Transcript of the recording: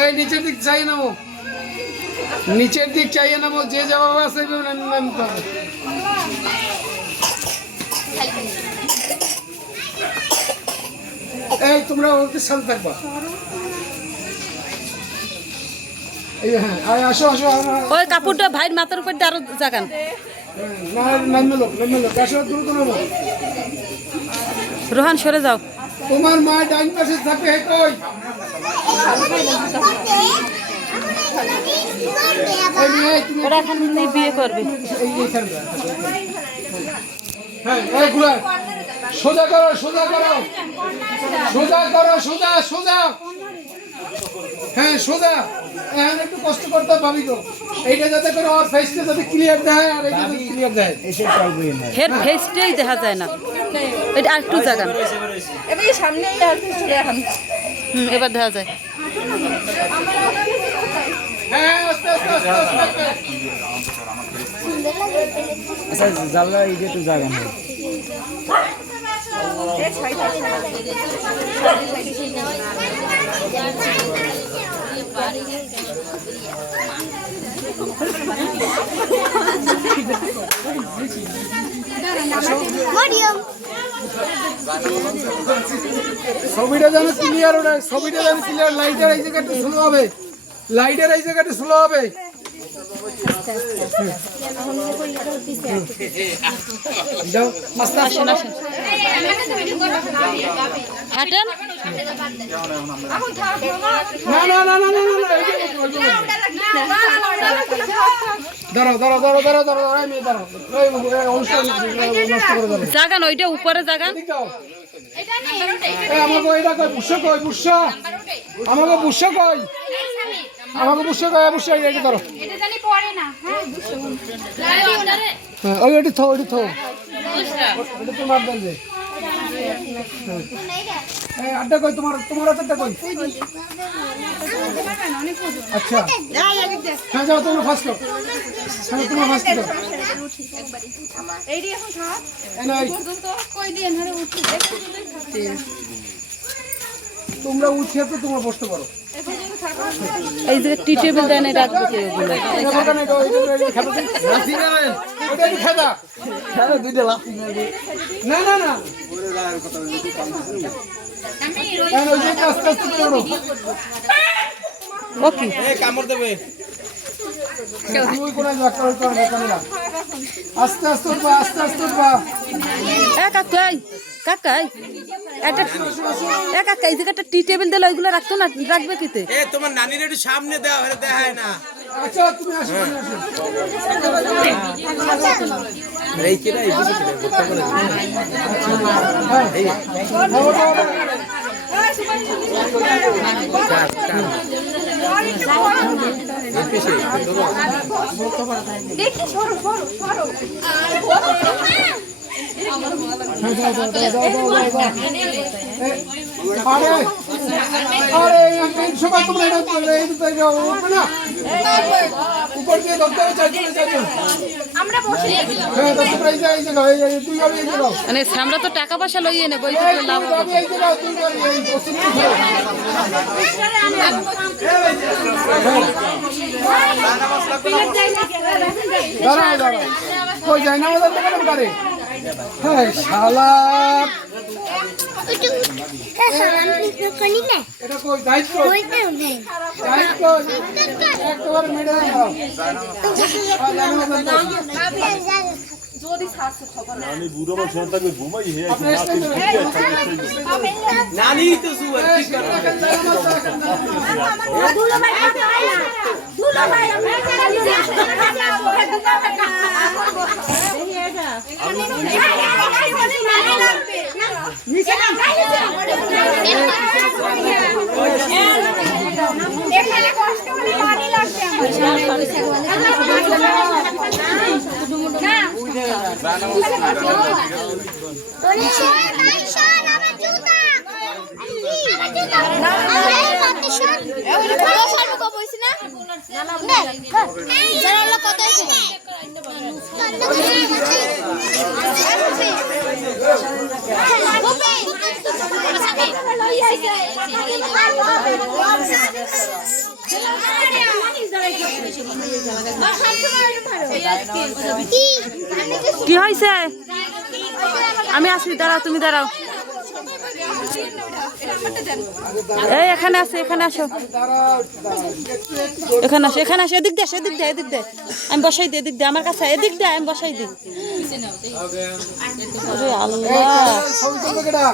এই নিচের দিক চাই নামো, নিচের দিক চাইয়ে নামো, যে জবাব আছে নামতে হবে। এই তোমরা ওদের সাথে থাকবা। এই হ্যাঁ আসো আসো। ওই কাপড়টা ভাইয়ের মাথার উপর দিয়ে আরো জাগান। নামে লোক আসো, দ্রুত নামো। রোহান সরে যাও। তোমার মা ডাইন পাশে থাকে কই? ওরা এখন বিয়ে করবে। হ্যাঁ সোজা করো, সোজা করো, সোজা করো, সোজা সোজা। হ্যাঁ সোজা। হ্যাঁ একটু কষ্ট করতে ভাবি গো, এইটা যাতে করে ওর ফেসটা যাতে ক্লিয়ার দেয়, আর এইটা যাতে ক্লিয়ার দেয়। হেড ফেসটাই দেখা যায় না, এটা আর একটু জাগান। এবার সামনে এবার দেখা যায়। হ্যাঁ আস্তে আস্তে আস্তে আস্তে। আচ্ছা জানলা এই যে একটু জায়গা নেই। ছবিটা যেন ক্লিয়ার ওঠে, ছবিটা যেন ক্লিয়ার। লাইটের এই জায়গাটা স্লো হবে, লাইটের এই জায়গাটা স্লো হবে। যাও আস্তে আস্তে হাঁটেন। না না না না না না ধরো ধরো ধরো ধরো ধরো আমি ধরো অনুষ্ঠান নষ্ট করে ধরো। জাগান ওইটা উপরে জাগান। আমাকে এটা কই বুঝছো, কই বুঝছো আমাকে বুঝছো, কই আমাকে বুঝছো, কই বুঝছো এটা ধরো। হ্যাঁ ওই ওটি থো, ওটি থো, ওটা তোমার দেন যে। এই আড্ডা কই তোমার, তোমার হাতটা কই? আচ্ছা হ্যাঁ যাও তোমরা ফার্স্ট করো। হ্যাঁ তোমরা ফার্স্ট করো। এইডি এখন থাক পর্যন্ত কই দিন ধরে উঠি তোমরা উঠিয়ে তো তোমরা বসতে পারো। এই যে টি টেবিল দেন, এটা রাখবে ওগুলো। না না না আস্তে আস্তে করো। ওকে কামড় দেবে। আস্তে আস্তে উঠবা, আস্তে আস্তে উঠবা। কাকাই কাকাই একটা কাকাই যে একটা টি টেবিল দিলে ওইগুলো রাখতো না, রাখবে কিতে? তোমার নানির একটু সামনে দেওয়া হলে দেখায় না। আচ্ছা তুমি আসো, এই কিরা এই বুঝি কিরা গোটা করে দেখি সরো সরো সরো আরে আরে সবাই তোমরা না উপর দিয়ে ধরতে হবে, চারজন চারজন। আমরা বসে হ্যাঁ তোমরা এই যে তুই যাবি, এই যে যাও, মানে আমরা তো টাকা পয়সা লইয়ে নেবো, এই এই যে লাভ তুই যাবি, এই যে যাও, তুই যাবি, এই বসে দাঁড়াও দাঁড়াও, কই যায় না আমাদের দোকানে পারে। হ্যাঁ শালা এটা কই দায়িত্ব, দায়িত্ব একেবারে মেরে দাও। আমি বুড়ো মানুষ থাকবে ঘুমাই হে নানি তো সুয়ার ঠিক এখানে কষ্ট করে পানি লাগছে আমার বইছি না না যারা আল্লাহ কত আছে কি হয়েছে? আমি আসি, দাঁড়াও, তুমি দাঁড়াও। এই এখানে আসো, এখানে আসো, এখানে আসো, এখানে আসো, এদিক দিয়ে আসো, এদিক দিয়ে, এদিক দিয়ে আমি বসাই দিই, এদিক দিয়ে আমার কাছে, এদিক দিয়ে আমি বসাই দিই। আল্লাহ ছবি তুলবে কেডা?